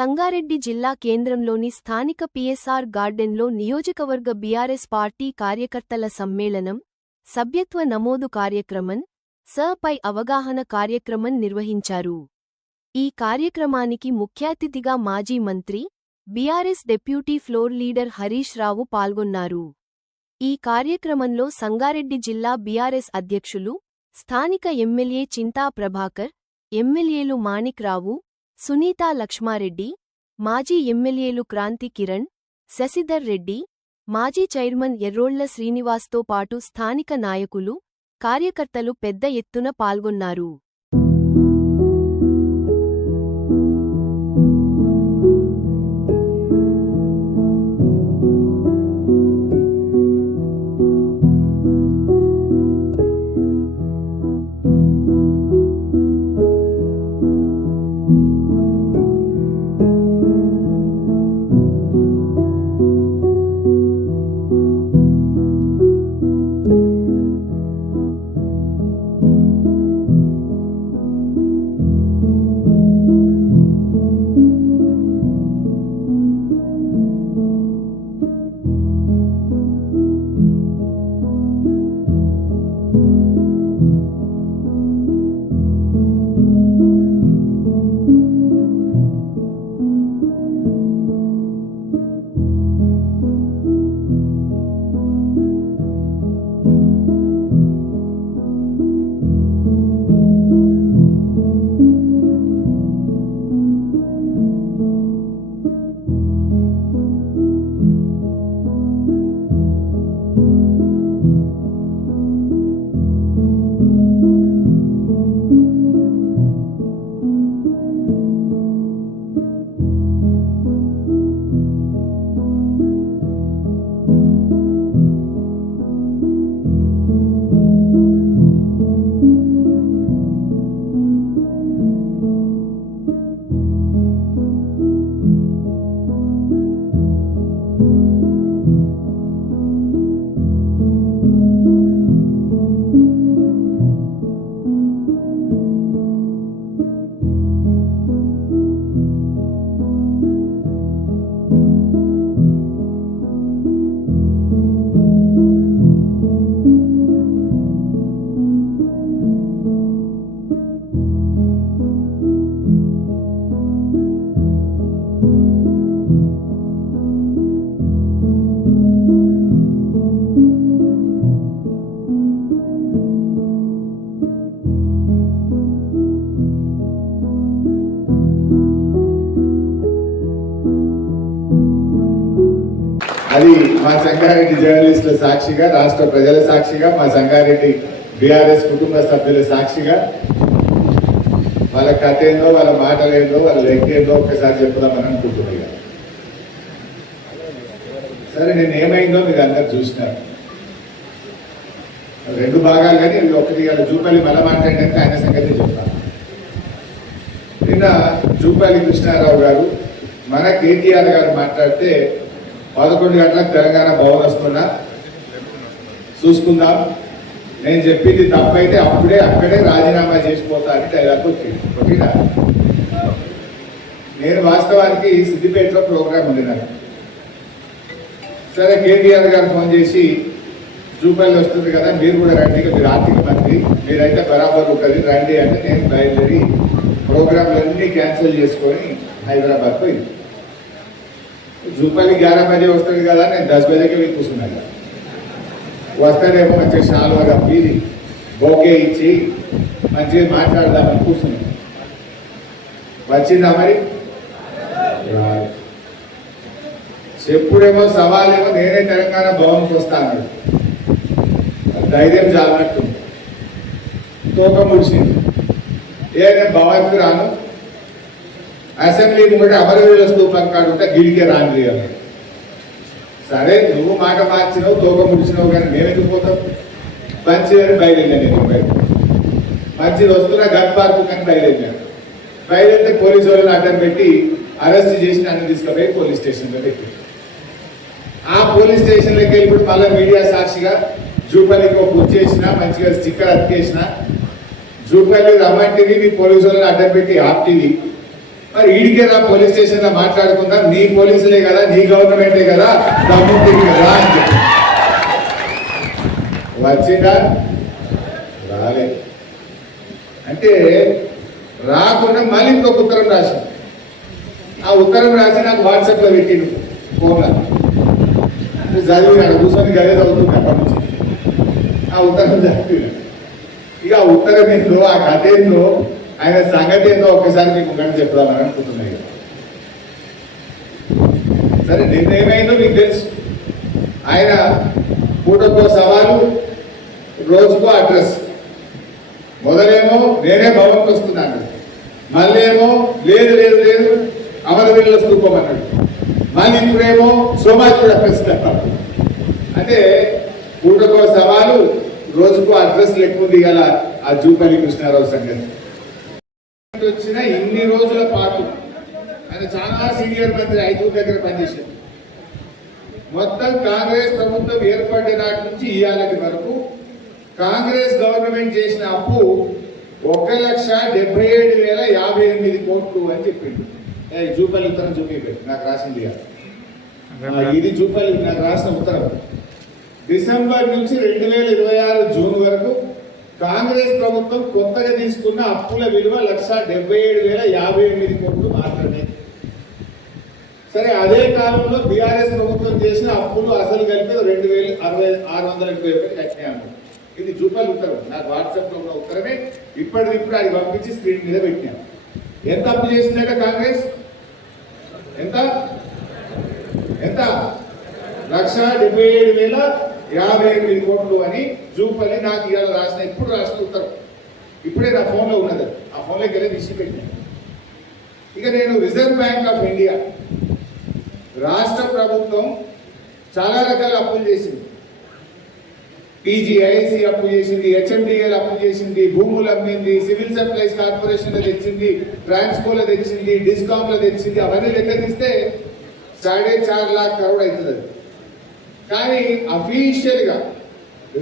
సంగారెడ్డి జిల్లా కేంద్రంలోని స్థానిక పిఎస్ఆర్ గార్డెన్లో నియోజకవర్గ బీఆర్ఎస్ పార్టీ కార్యకర్తల సమ్మేళనం, సభ్యత్వ నమోదు కార్యక్రమం, పై అవగాహన కార్యక్రమం నిర్వహించారు. ఈ కార్యక్రమానికి ముఖ్యాతిథిగా మాజీ మంత్రి, BRS deputy floor leader Harish Rao పాల్గొన్నారు. ఈ కార్యక్రమంలో సంగారెడ్డి జిల్లా బీఆర్ఎస్ అధ్యక్షులు, స్థానిక ఎమ్మెల్యే చింతా ప్రభాకర్, ఎమ్మెల్యేలు మాణిక్ రావు, సునీతా లక్ష్మారెడ్డి, మాజీ ఎమ్మెల్యేలు క్రాంతి కిరణ్, శశిధర్ రెడ్డి, మాజీ చైర్మన్ ఎర్రోళ్ల శ్రీనివాస్తో పాటు స్థానిక నాయకులు, కార్యకర్తలు పెద్ద ఎత్తున పాల్గొన్నారు. అది మా సంగారెడ్డి జర్నలిస్టుల సాక్షిగా, రాష్ట్ర ప్రజల సాక్షిగా, మా సంగారెడ్డి బీఆర్ఎస్ కుటుంబ సభ్యుల సాక్షిగా వాళ్ళ కథ ఏందో, వాళ్ళ మాటలు ఏందో, వాళ్ళ లెక్క ఏందో ఒక్కసారి చెప్పుదామని అనుకుంటున్నాయి. సరే, నేను ఏమైందో మీరు అందరు చూసినారు. రెండు భాగాలు, కానీ ఇది ఒకటి జూపల్లి మళ్ళీ మాట్లాడడానికి ఆయన సంగతి చెప్తాను. నిన్న జూపల్లి కృష్ణారావు గారు మన కేటీఆర్ గారు మాట్లాడితే 11 గంటలకు తెలంగాణ భవన్ వస్తున్నా చూసుకుందాం, నేను చెప్పింది తప్పైతే అక్కడే రాజీనామా చేసిపోతా అని డైలాగ్ ఒకటినా. నేను వాస్తవానికి సిద్దిపేటలో ప్రోగ్రాం ఉంది నాకు. సరే, కేటీఆర్ గారు ఫోన్ చేసి జూపల్లి వస్తుంది కదా, మీరు కూడా రండి, మీరు ఆర్థిక మంత్రి, మీరైతే బరాబర్ ఉంటుంది రండి అంటే నేను బయలుదేరి ప్రోగ్రాంలన్నీ క్యాన్సిల్ చేసుకొని హైదరాబాద్ పోయింది. జూపల్లి 11 బజే వస్తుంది కదా, నేను 10 బజేకి వెళ్ళి కూర్చున్నాను కదా. వస్తాడేమో మంచిగా షాల్వా కప్పి బోకే ఇచ్చి మంచిగా మాట్లాడదామని కూర్చున్నాను. వచ్చిందా మరి? చెప్పుడేమో సవాలేమో నేనే తెలంగాణ భవన్కి వస్తాను, ధైర్యం చాలన్నట్టు తోక ముడిచింది. నేను భవన్కి రాను, అసెంబ్లీ ముంగట అమరవీరుల స్తూపం కాడుంటే గిడికే రాండి అన్నాడు. సరే, నువ్వు మాట మార్చినావు, తోక ముడిచినావు, కానీ మేమెందుకు పోతావు? మంచిదని బయలుదేరాను. నేను మంచిది వస్తున్నా గన్ పార్కు కానీ బయలుదేరాను. బయలుదేరితే పోలీసు వాళ్ళని అడ్డం పెట్టి అరెస్ట్ చేసి నన్ను తీసుకుపోయి పోలీస్ స్టేషన్లో పెట్టి, ఆ పోలీస్ స్టేషన్లోకి వెళ్ళిపోయి మళ్ళీ మీడియా సాక్షిగా జూపల్లికి ఒక గుర్తు చేసిన, మంచిగా స్టిక్కర్ అతికేసిన, జూపల్లి రమ్మంటివి నీ పోలీసు వాళ్ళని అడ్డం పెట్టి ఆప్టివి మరి ఈడికే రా పోలీస్ స్టేషన్ లో మాట్లాడుకుందాం, నీ పోలీసులే కదా, నీ గవర్నమెంటే కదా, దమ్ముంది కదా అని చెప్పి వచ్చిందా? రాలేదు. అంటే రాకుండా మళ్ళీ ఇంకొక ఉత్తరం రాసింది. ఆ ఉత్తరం రాసి నాకు వాట్సాప్ లో పెట్టిండు ఫోన్లో. చదివి అక్కడ కూర్చొని గదే చదువుతుంది అప్పటి నుంచి. ఆ ఉత్తరం చదివి ఇక ఆ ఉత్తరం ఏందో, ఆ కథ ఏందో, ఆయన సంగతి ఏందో ఒక్కసారి మీకు గంట చెప్దామని అనుకుంటున్నాయి. సరే నిన్న ఏమైందో మీకు తెలుసు. ఆయన పూటకో సవాలు, రోజుకో అడ్రస్. మొదలేమో నేనే భవన్కి వస్తున్నాను, మళ్ళీ ఏమో లేదు లేదు లేదు అమరవీరుల స్తూపం అన్నాడు, మళ్ళీ ఇప్పుడేమో సోమాజిగూడ ప్రశ్న. అంటే పూటకో సవాలు, రోజుకో అడ్రస్ లెక్కుంది గల ఆ జూపల్లి కృష్ణారావు సంగతి. వచ్చిన ఇన్ని రోజుల పాటు ఆయన చాలా సీనియర్ మంత్రి, 5 దగ్గర పనిచేశారు. మొత్తం కాంగ్రెస్ ప్రభుత్వం ఏర్పడిన నాటి నుంచి ఇవాళటి వరకు కాంగ్రెస్ గవర్నమెంట్ చేసిన అప్పు 1,77,058 కోట్లు అని చెప్పిండు. జూపల్లి ఉత్తరం చూపించాడు, నాకు రాసింది ఇది జూపల్లి నాకు రాసిన ఉత్తరం. డిసెంబర్ నుంచి 2026 జూన్ వరకు కాంగ్రెస్ ప్రభుత్వం కొత్తగా తీసుకున్న అప్పుల విలువ 1,77,058 కోట్లు మాత్రమే. సరే అదే కాలంలో బీఆర్ఎస్ ప్రభుత్వం చేసిన అప్పులు అసలు కలిపి 2,621 కట్టినాము. ఇది జూపల్లి ఉత్తరం, నాకు వాట్సాప్ లో ఉన్న ఉత్తరమే. ఇప్పటికిప్పుడు అది పంపించి స్క్రీన్ మీద పెట్టినాము. ఎంత అప్పు చేసిందట కాంగ్రెస్? ఎంత ఎంత 1,77,058 కోట్లు అని జూపల్లి నాకు ఇవాళ రాసిన, ఇప్పుడు రాసిన ఉత్తరం. ఇప్పుడే నా ఫోన్లో ఉన్నది, ఆ ఫోన్లోకి వెళ్ళి తీసి పెట్టినాను. ఇక నేను రిజర్వ్ బ్యాంక్ ఆఫ్ ఇండియా, రాష్ట్ర ప్రభుత్వం చాలా రకాల అప్పులు చేసింది. PGIC అప్పు చేసింది, HMDL అప్పు చేసింది, భూములు అమ్మింది, సివిల్ సప్లైస్ కార్పొరేషన్ తెచ్చింది, ట్రాన్స్కోలో తెచ్చింది, డిస్కామ్లో తెచ్చింది. అవన్నీ లెక్క తీస్తే 4.5 लाख కరోడ్ అవుతుంది. కానీ అఫీషియల్ గా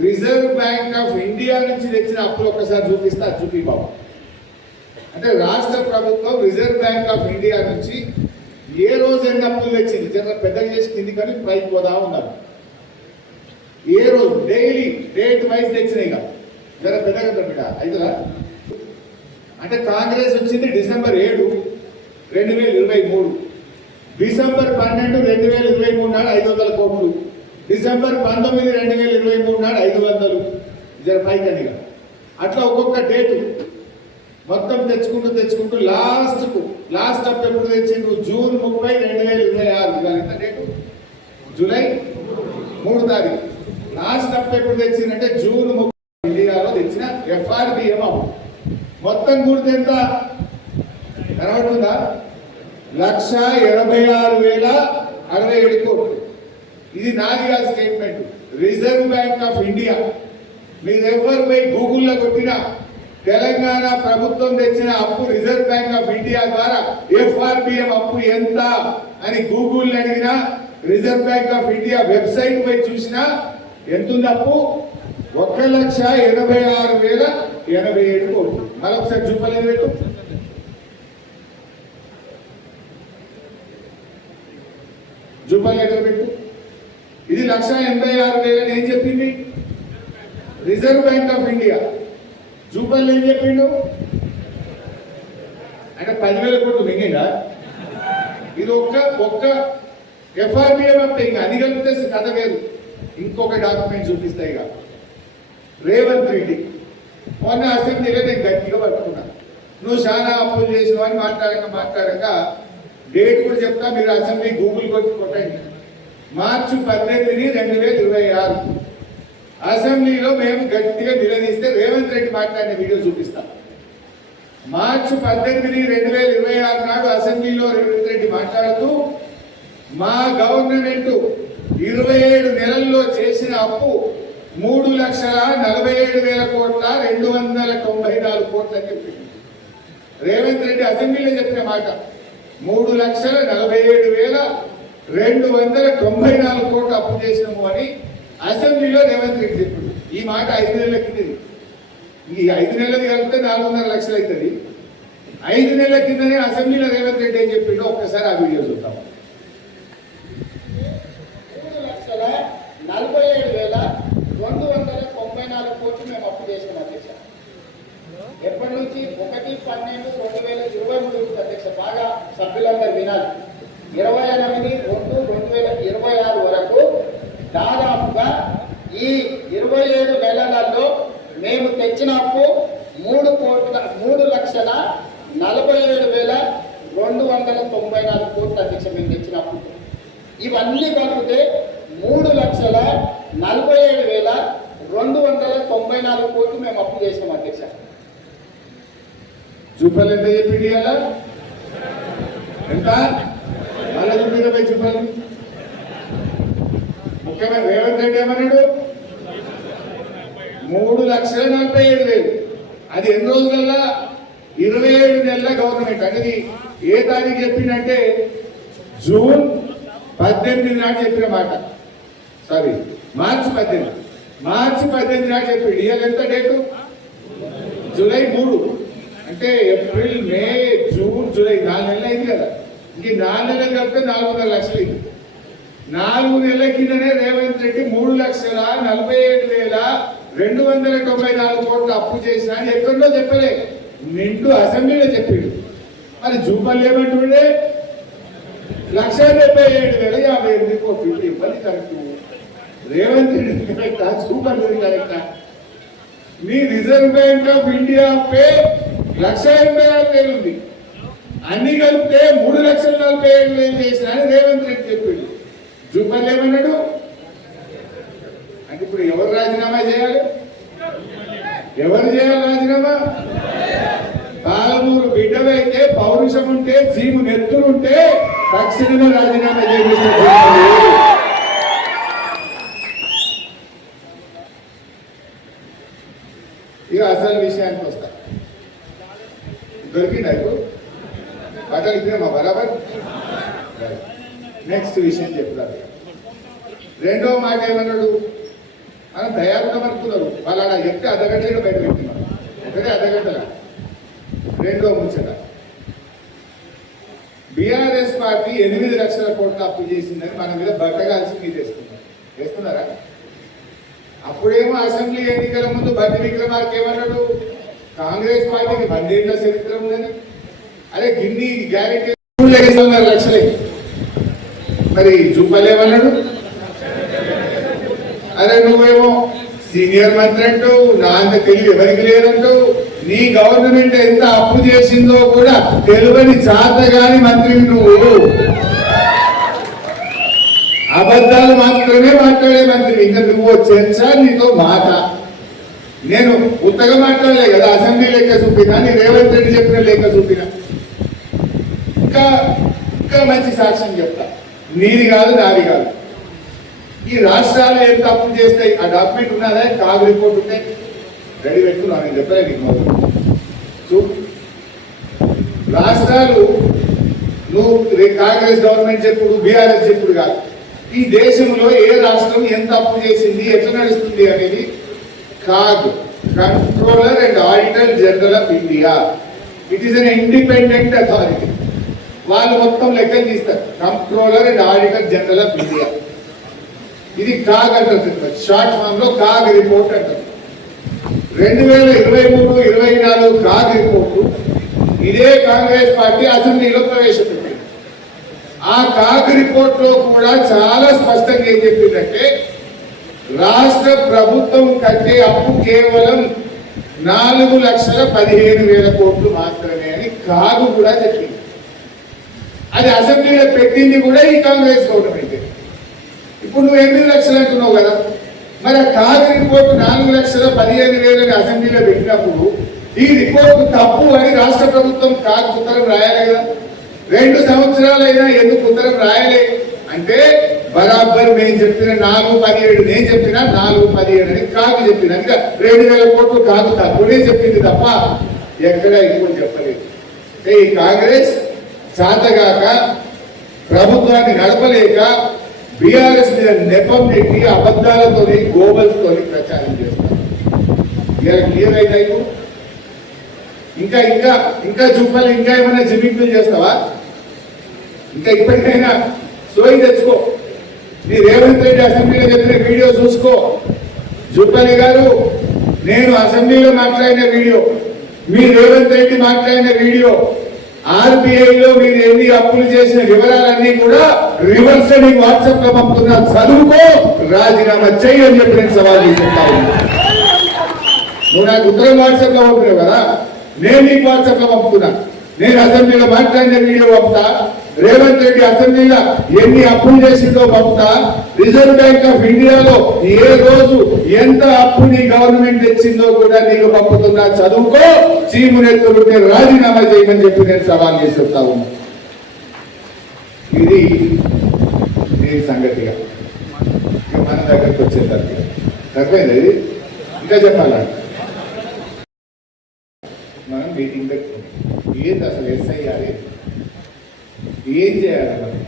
రిజర్వ్ బ్యాంక్ ఆఫ్ ఇండియా నుంచి తెచ్చిన అప్పులు ఒక్కసారి చూపిస్తే అది చూపి బాబు. అంటే రాష్ట్ర ప్రభుత్వం రిజర్వ్ బ్యాంక్ ఆఫ్ ఇండియా నుంచి ఏ రోజు ఎన్ని అప్పులు తెచ్చింది, జర పెద్దగా చేసి కింది కానీ పైకి పోదా ఉన్నారు. ఏ రోజు డైలీ డేట్ వైజ్ తెచ్చినాయి కదా, జర పెద్దగా బిడ్డ అవుతుందా? అంటే కాంగ్రెస్ వచ్చింది డిసెంబర్ 7, 2023, డిసెంబర్ 12, 2023 నాడు 500 కోట్లు, డిసెంబర్ 19, 2023 నాడు 500, జర పైకనిగా అట్లా ఒక్కొక్క డేటు మొత్తం తెచ్చుకుంటూ లాస్ట్ అప్ ఎప్పుడు తెచ్చిండు? జూన్ 30, 2026. ఎంత డేటు? జూలై 3 తారీఖు. లాస్ట్ అప్ ఎప్పుడు తెచ్చిందంటే జూన్ 30 ఇండియాలో తెచ్చిన FRBM అప్పు మొత్తం గుర్తు ఎంత కనబడుతుందా? 1,86,067 కోట్లు. ఇది నాది కాదు statement, reserve bank of India. మీరు ఎవరు పోయి గూగుల్లో కొట్టినా తెలంగాణ ప్రభుత్వం తెచ్చిన అప్పు రిజర్వ్ బ్యాంక్ ఆఫ్ ఇండియా ద్వారా FRBM అప్పు ఎంత అని గూగుల్ అడిగినా, reserve bank of India website పోయి చూసినా ఎంత ఉంది అప్పు? 1,86,087 కోట్లు. మరొకసారి చూపలేదు పెట్టు. జూపల్లి ఎక్కడ పెట్టు. ఇది 1,86,000 ఏం చెప్పింది Reserve bank of India. Jupally ఏం చెప్పిండు అంటే 10,000 కోట్లు మింగిందా? ఇది ఒక్క FRBM అంటే ఇంకా అన్ని కలిపితే కథ వేరు. ఇంకొక డాక్యుమెంట్ చూపిస్తాయి. ఇక రేవంత్ రెడ్డి మొన్న అసెంబ్లీలో నేను గట్టిగా పట్టుకున్నా, నువ్వు చాలా అప్పులు చేసినావు అని మాట్లాడక డేట్ కూడా చెప్తా, మీరు అసెంబ్లీ గూగుల్ కొట్టి కొట్టండి. మార్చి 18, 2026 అసెంబ్లీలో మేము గట్టిగా నిలదీస్తే రేవంత్ రెడ్డి మాట్లాడిన వీడియో చూపిస్తాం. మార్చి 18, 2026 నాడు అసెంబ్లీలో రేవంత్ రెడ్డి మాట్లాడుతూ మా గవర్నమెంట్ 27 నెలల్లో చేసిన అప్పు 3,47,000 కోట్ల 294 కోట్లు అని చెప్పింది. రేవంత్ రెడ్డి అసెంబ్లీలో చెప్పిన మాట 3,47,294 కోట్లు అప్పు చేసినాము అని అసెంబ్లీలో రేవంత్ రెడ్డి చెప్పాడు. ఈ మాట 5 నెలల కిందది. ఈ 5 నెలలది కలిపితే 4,500,000 అవుతుంది. 5 నెలల కిందనే అసెంబ్లీలో రేవంత్ రెడ్డి ఏం చెప్పిండో ఒక్కసారి ఆ వీడియో చూద్దాం. 3,47,294 కోట్లు మేము అప్పు చేసాం అధ్యక్ష. ఎప్పటి నుంచి 1/12/2023 అధ్యక్ష. బాగా సభ్యులందరూ వినాలి. 28/2/2026 వరకు దాదాపుగా ఈ 27 నెలలలో మేము తెచ్చిన అప్పు 3,47,294 కోట్లు అధ్యక్ష. మేము తెచ్చిన అప్పు ఇవన్నీ కలిపితే 3,47,294 కోట్లు మేము అప్పు చేసాం అధ్యక్ష. చూపాలి ఎంత చెప్పింది కదా ఎంత మళ్ళీ చూపించబోయి చూపాలి. ముఖ్యమంత్రి రేవంత్ రెడ్డి ఏమన్నాడు 3,47,000. అది ఎన్ని రోజులల్లా 27 నెలల గవర్నమెంట్ అనేది ఏ తారీఖు చెప్పిందంటే జూన్ 18 నాడు చెప్పిన మాట. సారీ మార్చి 18 నాడు చెప్పిండు. ఇవాళ ఎంత డేటు జూలై 3 అంటే ఏప్రిల్ మే జూన్ జూలై 4 నెలలు అయింది కదా. ఇంక 4 నెలలు కలిపితే 400 లక్షలు అయింది. 4 నెలల కిందనే రేవంత్ రెడ్డి 3,47,294 కోట్లు అప్పు చేసిన అని ఎక్కడో చెప్పలే, నిండు అసెంబ్లీలో చెప్పిండు. మరి జూపల్లి ఏమంటుండే 1,77,058 కోట్లు. ఇప్పుడు ఇబ్బంది కరెక్ట్. రేవంత్ రెడ్డి కరెక్టా జూపల్లి కరెక్టా? మీ రిజర్వ్ బ్యాంక్ ఆఫ్ ఇండియా పే 1,86,000 ఉంది. అన్ని కలిపితే 3,47,000 చేసిన అని రేవంత్ రెడ్డి చెప్పిండు. జూపల్లి ఏమన్నాడు అంటే ఇప్పుడు ఎవరు రాజీనామా చేయాలి? ఎవరు చేయాలి రాజీనామా? పాలమూరు బిడ్డవైతే పౌరుషం ఉంటే సీము నెత్తురుంటే తక్షణమే రాజీనామా చేపిస్తారు. ఇక అసలు విషయానికి వస్తా. దొరికిందా ఇప్పుడు బట్టలు ఇచ్చినామా బరాబర్? నెక్స్ట్ విషయం చెప్తారు. రెండో మాట ఏమన్నాడు? మనం దయాగుణం అనుకున్నారు. వాళ్ళు అలా చెప్తే అర్ధగంటలో బయట పెట్టుకున్నారు. ఒకటే అర్ధగంటల. రెండో ముచ్చట బీఆర్ఎస్ పార్టీ 8 లక్షల కోట్ల అప్పు చేసిందని మన మీద బట్టగాల్సి మీరు వేస్తున్నారా? అప్పుడేమో అసెంబ్లీ ఎన్నికల ముందు బట్టి విక్రమార్క ఏమన్నాడు? కాంగ్రెస్ పార్టీకి 100 ఏళ్ల చరిత్ర ఉందని. అరే గిన్ని గ్యారెంటీ 3 లక్షలే. మరి జూపల్లి ఏమన్నాడు? అరే నువ్వేమో సీనియర్ మంత్రి అంటూ నా అంత తెలివి ఎవరికి లేదంటూ నీ గవర్నమెంట్ ఎంత అప్పు చేసిందో కూడా తెలియని చాతగాని మంత్రివి నువ్వు. అబద్ధాలు మాత్రమే మాట్లాడే మంత్రి. ఇంకా నువ్వు చర్చ నీతో మాట. నేను ఉత్తగా మాట్లాడలే కదా, అసెంబ్లీ లెక్క చూపినా, నీ రేవంత్ రెడ్డి చెప్పిన లెక్క చూపినా. ఇంకా ఇంకా మంచి సాక్ష్యం చెప్తా. నీది కాదు నాది కాదు. ఈ రాష్ట్రాలు ఎంత అప్పు చేస్తాయి ఆ డాక్యుమెంట్ ఉన్నదా? కాగు రిపోర్ట్ ఉంటాయి రెడీ పెట్టుకున్నాను. నేను చెప్పలే నీకు మొదలు. రాష్ట్రాలు నువ్వు కాంగ్రెస్ గవర్నమెంట్ చెప్పుడు బీఆర్ఎస్ చెప్పుడు కాదు. ఈ దేశంలో ఏ రాష్ట్రం ఎంత అప్పు చేసింది, ఎట్లా నడుస్తుంది అనేది కాదు. Controller and auditor general of India, it is an independent authority. వాళ్ళు మొత్తం లెక్కలు తీస్తారు. Controller and auditor general of India. ఇది కాగ్ అంటారు, షార్ట్ ఫామ్ లో కాగ్ రిపోర్ట్ అంటారు. 2023-24 కాగ్ రిపోర్టు ఇదే కాంగ్రెస్ పార్టీ అసెంబ్లీలో ప్రవేశపెట్టింది. ఆ కాగ్ రిపోర్ట్ లో కూడా చాలా స్పష్టంగా ఏం చెప్పిందంటే రాష్ట్ర ప్రభుత్వం కట్టే అప్పు కేవలం 4,15,000 కోట్లు మాత్రమే అని కాగు కూడా చెప్పింది. అది అసెంబ్లీలో పెట్టింది కూడా ఈ కాంగ్రెస్ గవర్నమెంట్. ఇప్పుడు నువ్వు 8 లక్షలు అంటున్నావు కదా, మరి ఆ కాగ్ రిపోర్టు 4,15,000 అసెంబ్లీలో పెట్టినప్పుడు ఈ రిపోర్టు తప్పు అని రాష్ట్ర ప్రభుత్వం కాగ్ ఉత్తరం రాయాలి కదా. 2 సంవత్సరాలైనా ఎందుకు ఉత్తరం రాయలే అంటే బరాబర్ మేము చెప్పిన 4,17 నేను చెప్పిన 4,17 అని కాగు చెప్పిన. ఇంకా 2,000 కోట్లు కాగు తక్కువనే చెప్పింది తప్ప ఎక్కడ ఎక్కువ చెప్పలేదు. ఈ కాంగ్రెస్ చాతగాక ప్రభుత్వాన్ని నడపలేక బీఆర్ఎస్ మీద నెపం నెట్టి అబద్ధాలతోని గోబల్స్తోని ప్రచారం చేస్తారు. ఇలా క్లియర్ అయితే ఇంకా ఇంకా ఇంకా చూపాలి, ఇంకా ఏమైనా జిమిక్కులు చేస్తావా? ఇంకా ఇప్పటికైనా సోయి తెచ్చుకో. నీ రేవంత్ రెడ్డి అసెంబ్లీలో చెప్పిన వీడియో చూసుకో. జూపల్లి గారు, నేను అసెంబ్లీలో మాట్లాడిన వీడియో, మీ రేవంత్ రెడ్డి మాట్లాడిన వీడియో, ఆర్బీఐలో మీరు ఎన్ని అప్పులు చేసిన వివరాలన్నీ కూడా రివర్స్ నీకు వాట్సాప్ లో పంపుతున్నా, చదువుకో, రాజీనామా చెయ్యి అని చెప్పి నేను సవాల్ చేస్తున్నాను. నువ్వు నాకు ఉత్తరం వాట్సాప్ లో పంపుతున్నావు కదా, నేను నీకు వాట్సాప్ లో పంపుతున్నా. నేను అసెంబ్లీలో మాట్లాడిన వీడియో పంపుతా, రేవంత్ రెడ్డి అసెంబ్లీలో ఎన్ని అప్పులు చేసిందో పంపుతా, రిజర్వ్ బ్యాంక్ ఆఫ్ ఇండియాలో ఏ రోజు ఎంత అప్పుని గవర్నమెంట్ తెచ్చిందో కూడా నీకు పంపుతున్నా, చదువుకో, చీమునెత్తుకుంటే రాజీనామా చేయమని చెప్పి నేను సవాల్ చేస్తా ఉన్నా. ఇది దీని సంగతిగా మన దగ్గరకు వచ్చేసరికి సరిపోయింది. ఇది ఇంకా చెప్పాలా? మనం మీటింగ్ పెట్టుకుంటాం. ఏంది అసలు ఎస్ఐఆర్ ఏం చేయాలి? మనం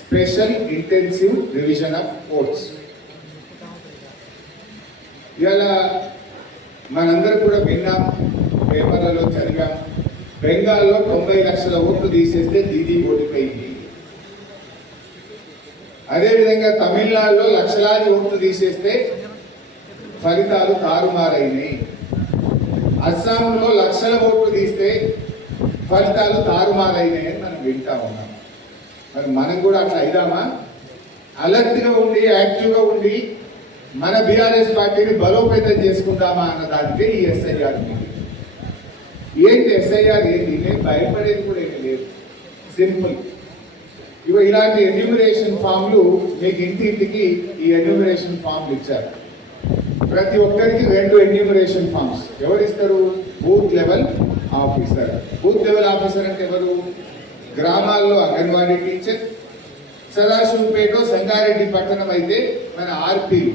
special intensive revision of courts. ఇవాళ మనందరూ కూడా విన్నాం, పేపర్లలో చదివాం, బెంగాల్లో 90 లక్షల ఓట్లు తీసేస్తే దీదీ ఓడిపోయింది. అదేవిధంగా తమిళనాడులో లక్షలాది ఓట్లు తీసేస్తే ఫలితాలు తారుమారైనాయి. అస్సాంలో లక్షల ఓట్లు తీస్తే ఫలితాలు తారుమారైనాయని మనం వింటా ఉన్నాం. మరి మనం కూడా అట్లా అయిదామా? అలర్ట్గా ఉండి, యాక్టివ్గా ఉండి మన బీఆర్ఎస్ పార్టీని బలోపేతం చేసుకుందామా అన్న దానికే ఈ ఎస్ఐఆర్ మీటింగ్. ఏంటి ఎస్ఐఆర్? ఏంటి? నేను భయపడేది కూడా ఏమి లేదు, సింపుల్. ఇలాంటి ఎన్యూమరేషన్ ఫామ్లు మీకు ఇంటింటికి ఈ ఎన్యూమరేషన్ ఫామ్లు ఇచ్చారు. ప్రతి ఒక్కరికి 2 ఎన్యూమరేషన్ ఫామ్స్. ఎవరు ఇస్తారు? Booth level officer. Booth level officer అంటే ఎవరు? గ్రామాల్లో అంగన్వాడీ టీచర్, సదాశివపేట, సంగారెడ్డి పట్టణం అయితే మన ఆర్పీలు,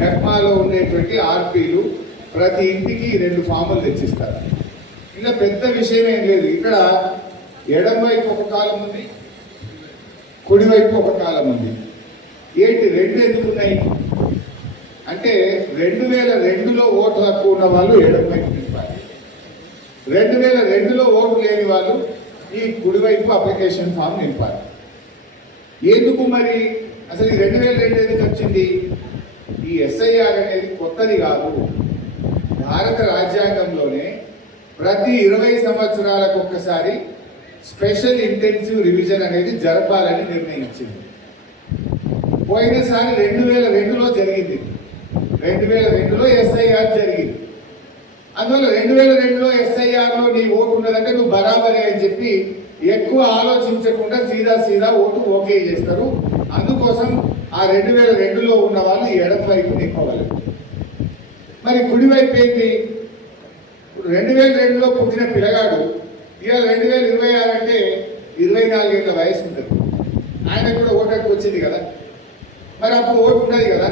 మెప్మాలో ఉండేటువంటి ఆర్పీలు ప్రతి ఇంటికి 2 ఫాములు తెచ్చిస్తారు. ఇలా పెద్ద విషయం ఏం లేదు. ఇక్కడ ఎడం వైపు ఒక కాలం ఉంది, కుడివైపు ఒక కాలం ఉంది. ఏంటి 2 ఎందుకున్నాయి అంటే 2002లో ఓటు హక్కు ఉన్న వాళ్ళు ఎడం వైపు నింపాలి, 2002లో ఓటు లేని వాళ్ళు ఈ కుడివైపు అప్లికేషన్ ఫామ్ నింపాలి. ఎందుకు మరి? అసలు ఈ 2002 ఎందుకు వచ్చింది? ఈ ఎస్ఐఆర్ అనేది కొత్తది కాదు. భారత రాజ్యాంగంలోనే ప్రతి 20 సంవత్సరాలకు ఒక్కసారి స్పెషల్ ఇంటెన్సివ్ రివిజన్ అనేది జరపాలని నిర్ణయించింది. పోయినసారి 2002లో జరిగింది. 2002లో ఎస్ఐఆర్ జరిగింది. అందువల్ల 2002లో ఎస్ఐఆర్లో నీ ఓటు ఉన్నదంటే నువ్వు బరాబరే అని చెప్పి ఎక్కువ ఆలోచించకుండా సీదా ఓటు ఓకే చేస్తారు. అందుకోసం ఆ 2002లో ఉన్న వాళ్ళు ఎడం వైపు నింపవాలి. మరి కుడివైపు ఏంటి? ఇప్పుడు 2002లో పుట్టిన పిల్లగాడు ఇవాళ 2026 అంటే 24 ఏళ్ళ వయసు ఉంటుంది. ఆయనకు కూడా ఓటు హక్కు వచ్చింది కదా, మరి అప్పుడు ఓటు ఉండదు కదా.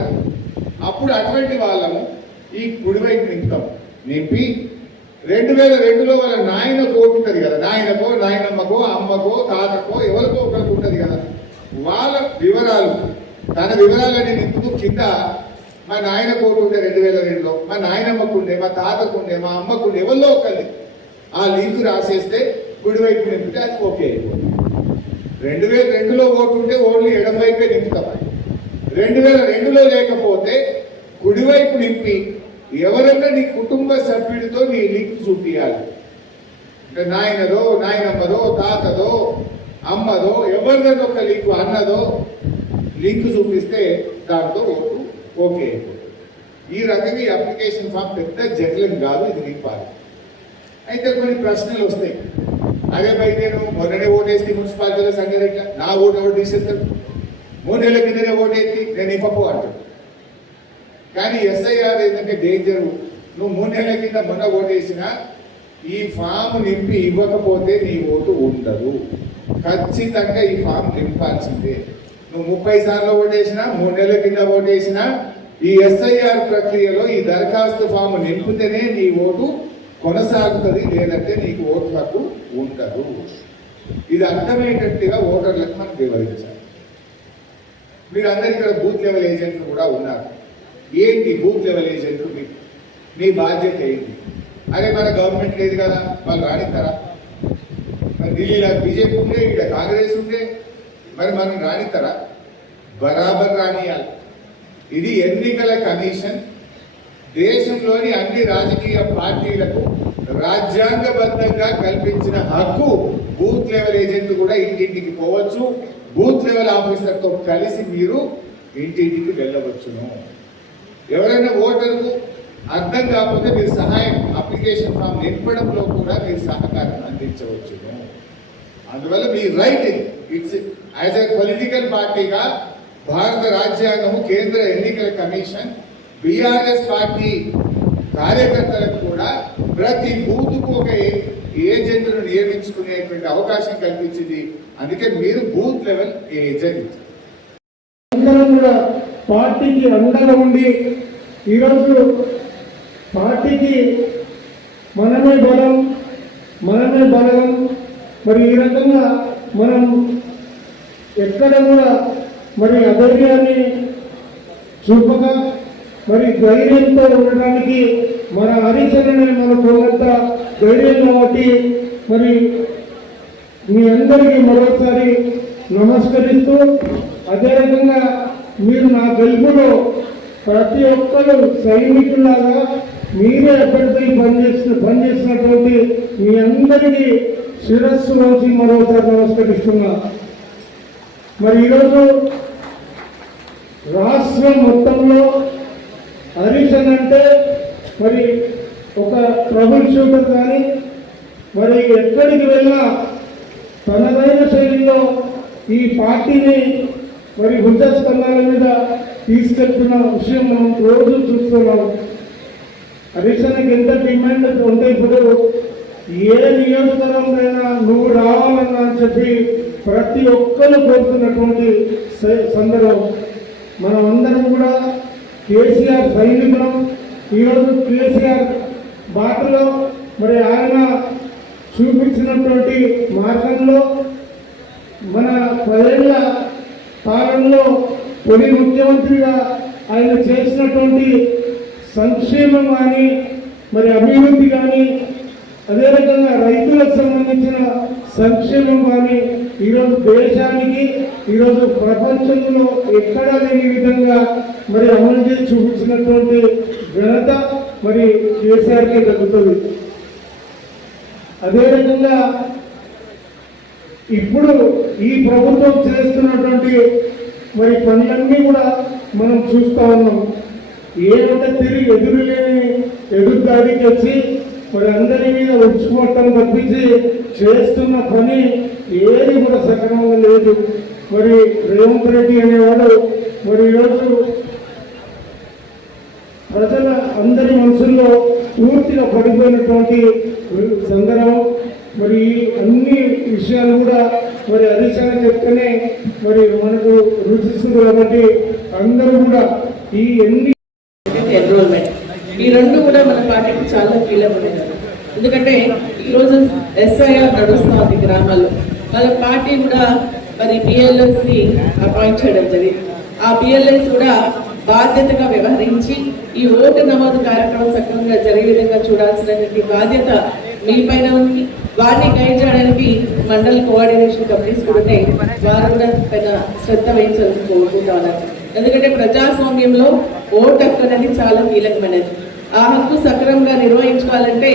అప్పుడు అటువంటి వాళ్ళము ఈ కుడివైపు నింపుతాం. నింపి 2002లో వాళ్ళ నాయనకు ఓటు ఉంటుంది కదా, నాయనకో, నాయనమ్మకో, అమ్మకో, తాతకో, ఎవరికో ఒకరికి ఉంటుంది కదా. వాళ్ళ వివరాలు, తన వివరాలన్నీ నింపుతూ కింద మా నాయనకు ఓటు ఉండే 2002లో, మా నాయనమ్మకు ఉండే, మా తాతకు ఉండే, మా అమ్మకు ఉండే, ఎవరిలో ఒకరిని ఆ లింకు రాసేస్తే కుడివైపు నింపితే అది ఓకే అయిపోతుంది. 2002లో ఓటు ఉంటే ఓన్లీ ఎడం వైపే నింపుతాం. 2002లో లేకపోతే కుడివైపు నింపి ఎవరన్నా నీ కుటుంబ సభ్యుడితో నీ లింక్ చూపించాలి. అంటే నాయనదో, నాయనమ్మదో, తాతదో, అమ్మదో, ఎవరిదైనా ఒక లింకు, అన్నదో లింక్ చూపిస్తే దాంతో ఓటు ఓకే అయిపోతుంది. ఈ రకంగా ఈ అప్లికేషన్ ఫామ్ పెద్ద జటిలం కాదు, ఇది నింపాలి. అయితే కొన్ని ప్రశ్నలు వస్తాయి. అదే పై నేను మొన్ననే ఓటేసి మున్సిపాలిటీలో సంగారెడ్డి నా ఓటు ఎవరు తీసేస్తారు? 3 నెలల కిందనే ఓటేసి నేను ఇవ్వకు అంటాడు. కానీ ఎస్ఐఆర్ ఏంటంటే డేంజరు. నువ్వు 3 నెలల కింద మొన్న ఓటేసినా ఈ ఫామ్ నింపి ఇవ్వకపోతే నీ ఓటు ఉండదు. ఖచ్చితంగా ఈ ఫామ్ నింపాల్సిందే. నువ్వు 30 సార్లు ఓటేసినా, 3 నెలల కింద ఓటేసినా ఈ ఎస్ఐఆర్ ప్రక్రియలో ఈ దరఖాస్తు ఫామ్ నింపితేనే నీ ఓటు కొనసాగుతుంది, లేదంటే నీకు ఓటు హక్కు ఉండదు. ఇది అర్థమయ్యేటట్టుగా ఓటర్లకు మనం వివరించాలి. మీరు అందరు ఇక్కడ బూత్ లెవెల్ ఏజెంట్లు కూడా ఉన్నారు. ఏంటి బూత్ లెవెల్ ఏజెంట్లు? మీ బాధ్యత ఏంటి? అరే మన గవర్నమెంట్ లేదు కదా వాళ్ళు రానిస్తారా? మరి ఢిల్లీలో బీజేపీ ఉంటే ఇక్కడ కాంగ్రెస్ ఉంటే మరి మనం రానిస్తారా? బరాబర్ రానియాలి. ఇది ఎన్నికల కమిషన్ దేశంలోని అన్ని రాజకీయ పార్టీలకు రాజ్యాంగబద్ధంగా కల్పించిన హక్కు. బూత్ లెవెల్ ఏజెంట్ కూడా ఇంటింటికి పోవచ్చు, బూత్ లెవెల్ ఆఫీసర్తో కలిసి మీరు ఇంటింటికి వెళ్ళవచ్చును. ఎవరైనా ఓటర్కు అర్థం కాకపోతే మీరు సహాయం అప్లికేషన్ ఫామ్ నింపడంలో కూడా మీరు సహకారం అందించవచ్చును. అందువల్ల మీ right it's as a political పార్టీగా భారత రాజ్యాంగము, కేంద్ర ఎన్నికల కమిషన్, బీఆర్ఎస్ పార్టీ కార్యకర్తలకు కూడా ప్రతి బూత్కు ఒక ఏజెంట్ను నియమించుకునేటువంటి అవకాశం కల్పించింది. అందుకే మీరు బూత్ లెవెల్ ఏజెంట్. అందరం కూడా పార్టీకి అండగా ఉండి ఈరోజు పార్టీకి మనమే బలం, మనమే బలం. మరి ఈ రకంగా మనం ఎక్కడ కూడా మరి అధైర్యాన్ని చూపక మరి ధైర్యంతో ఉండడానికి మన హరిచరణే మనకు ఉన్నంత ధైర్యం కాబట్టి మరి మీ అందరికీ మరొకసారి నమస్కరిస్తూ, అదే రకంగా మీరు నా గెలుపులో ప్రతి ఒక్కరు సైనికులాగా మీరే ఎప్పటికీ పనిచేసినటువంటి మీ అందరికీ శిరస్సు వంచి మరోసారి నమస్కరిస్తున్నా. మరి ఈరోజు రాష్ట్రం మొత్తంలో హరీశన్ అంటే మరి ఒక ట్రబుల్ షూటర్ కానీ మరి ఎక్కడికి వెళ్ళినా తనదైన శైలిలో ఈ పార్టీని మరి భుజస్కంధాల మీద తీసుకెళ్తున్న విషయం మనం రోజు చూస్తున్నాం. హరీశన్కి ఎంత డిమాండ్ ఉంటే ఇప్పుడు ఏ నియోజకవర్గంలో నువ్వు రావాలన్నా అని చెప్పి ప్రతి ఒక్కరు కోరుతున్నటువంటి సందర్భం. మనం అందరం కూడా కేసీఆర్ సైనికులం. ఈరోజు కేసీఆర్ బాటలో మరి ఆయన చూపించినటువంటి మార్గంలో మన 10 ఏళ్ల పాలనలో తొలి ముఖ్యమంత్రిగా ఆయన చేసినటువంటి సంక్షేమం కానీ మరి అభివృద్ధి కానీ అదే రకంగా రైతులకు సంబంధించిన సంక్షేమం కానీ ఈరోజు దేశానికి ఈరోజు ప్రపంచంలో ఎక్కడా లేని విధంగా మరి అమలు చేసి చూపించినటువంటి ఘనత మరి కేసీఆర్కే దక్కుతుంది. అదే రకంగా ఇప్పుడు ఈ ప్రభుత్వం చేస్తున్నటువంటి మరి పనులన్నీ కూడా మనం చూస్తూ ఉన్నాం. ఏమంటే తిరిగి ఎదురుదాడికి వచ్చి మరి అందరి మీద ఉచ్చుకోవటం తప్పించి చేస్తున్న పని ఏది కూడా సక్రమంగా లేదు. మరి రేవంత్ రెడ్డి అనేవాడు మరి ఈరోజు ప్రజల అందరి మనసుల్లో పూర్తిగా పడిపోయినటువంటి సందర్భం. మరి అన్ని విషయాలు కూడా మరి హరీశన్ చెప్తేనే మరి మనకు రుచిస్తుంది కాబట్టి అందరూ కూడా ఈ ఎన్రోల్మెంట్ ఈ రెండు కూడా మన పార్టీకి చాలా కీలకమైనది. ఎందుకంటే ఈరోజు ఎస్ఐఆర్ నడుస్తుంది గ్రామాల్లో. మన పార్టీ కూడా మరి బిఎల్ఎస్ని అపాయింట్ చేయడం జరిగింది. ఆ బిఎల్ఎస్ కూడా బాధ్యతగా వ్యవహరించి ఈ ఓటు నమోదు కార్యక్రమం సక్రమంగా జరిగే విధంగా చూడాల్సినటువంటి బాధ్యత మీ పైన ఉంది. వారిని గైడ్ చేయడానికి మండల్ కోఆర్డినేషన్ కమిటీస్ కూడా ఉన్నాయి. వారు కూడా పైన శ్రద్ధ వహించాలని కోరుకుంటా ఉన్నారు. ఎందుకంటే ప్రజాస్వామ్యంలో ఓటు హక్కు అనేది చాలా కీలకమైనది. ఆ హక్కు సక్రమంగా నిర్వహించుకోవాలంటే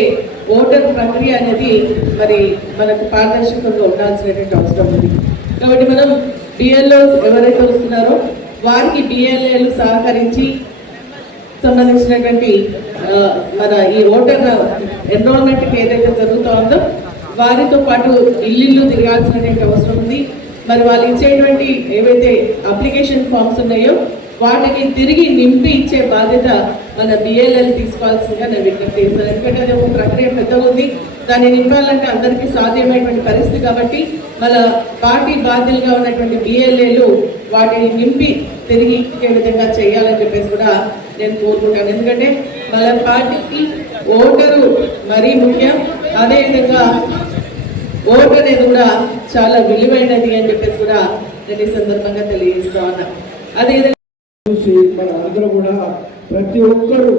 ఓటర్ ప్రక్రియ అనేది మరి మనకు పారదర్శకంగా ఉండాల్సినటువంటి అవసరం ఉంది. కాబట్టి మనం బిఎల్ఓస్ ఎవరైతే వస్తున్నారో వారికి బిఎల్ఏలు సహకరించి సంబంధించినటువంటి మన ఈ ఓటర్ ఎన్రోల్మెంట్కి ఏదైతే జరుగుతూ ఉందో వారితో పాటు ఇల్లు తిరగాల్సినటువంటి అవసరం ఉంది. మరి వాళ్ళు ఇచ్చేటువంటి ఏవైతే అప్లికేషన్ ఫామ్స్ ఉన్నాయో వాటిని తిరిగి నింపి ఇచ్చే బాధ్యత మన బిఎల్ఎల్ తీసుకోవాల్సిందిగా నేను విజ్ఞప్తి చేస్తాను. ఎందుకంటే అది ఒక ప్రక్రియ పెద్దగా ఉంది. దాన్ని నింపాలంటే అందరికీ సాధ్యమైనటువంటి పరిస్థితి కాబట్టి మన పార్టీ బాధ్యులుగా ఉన్నటువంటి బిఎల్ఏలు వాటిని నింపి తిరిగి ఇచ్చే విధంగా చేయాలని చెప్పేసి కూడా నేను కోరుకుంటాను. ఎందుకంటే మన పార్టీకి ఓటరు మరీ ముఖ్యం. అదేవిధంగా ఓటు అనేది కూడా చాలా విలువైనది అని చెప్పేసి కూడా నేను ఈ సందర్భంగా తెలియజేస్తా ఉన్నా. అదేవిధంగా చూసి మన అందరూ కూడా ప్రతి ఒక్కరూ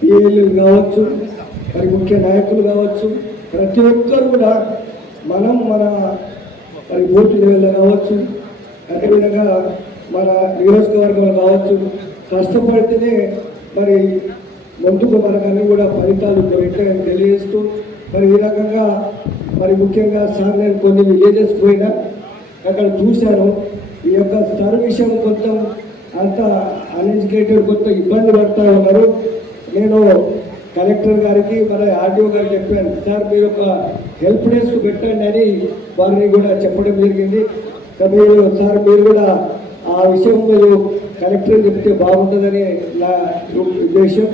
పిఎల్లు కావచ్చు, మరి ముఖ్య నాయకులు కావచ్చు, ప్రతి ఒక్కరు కూడా మన మరి బూత్ లెవెల్లో కావచ్చు, అదేవిధంగా మన నియోజకవర్గంలో కావచ్చు, కష్టపడితేనే మరి ముందుకు మనకన్నీ కూడా ఫలితాలు దొరుకుతాయని తెలియజేస్తూ, మరి ఈ రకంగా మరి ముఖ్యంగా సార్ నేను కొన్ని విలేజెస్ పోయినా అక్కడ చూశాను. ఈ యొక్క సార్ విషయం కొంచెం అంత అన్ఎడ్యుకేటెడ్ కొంత ఇబ్బంది పడుతూ ఉన్నారు. నేను కలెక్టర్ గారికి మన ఆర్డీఓ గారికి చెప్పాను, సార్ మీరు ఒక హెల్ప్ డెస్క్ పెట్టండి అని వారిని కూడా చెప్పడం జరిగింది. మీరు సార్ మీరు కూడా ఆ విషయం మీరు కలెక్టర్ చెప్తే బాగుంటుందని నా ఉద్దేశం.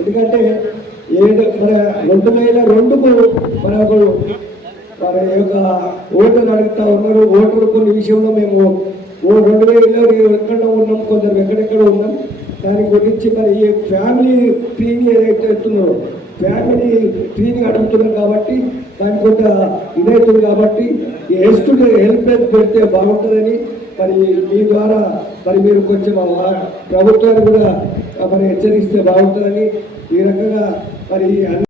ఎందుకంటే మన 2002కు మనకు మన యొక్క ఓటర్లు అడుగుతూ ఉన్నారు. ఓటర్లు కొన్ని విషయంలో మేము 2000లో ఎక్కడ ఉన్నాం, కొందరు ఎక్కడెక్కడ ఉన్నాం. దాని గురించి మరి ఈ ఫ్యామిలీ ట్రీని ఏదైతే ఎత్తున్నారో ఫ్యామిలీ ట్రీని అడుగుతున్నాం కాబట్టి దానికి కొంత ఇదవుతుంది. కాబట్టి ఈ హెల్ప్ పెడితే బాగుంటుందని మరి మీ ద్వారా మరి మీరు కొంచెం ప్రభుత్వాన్ని కూడా మరి హెచ్చరిస్తే బాగుంటుందని ఈ రకంగా మరి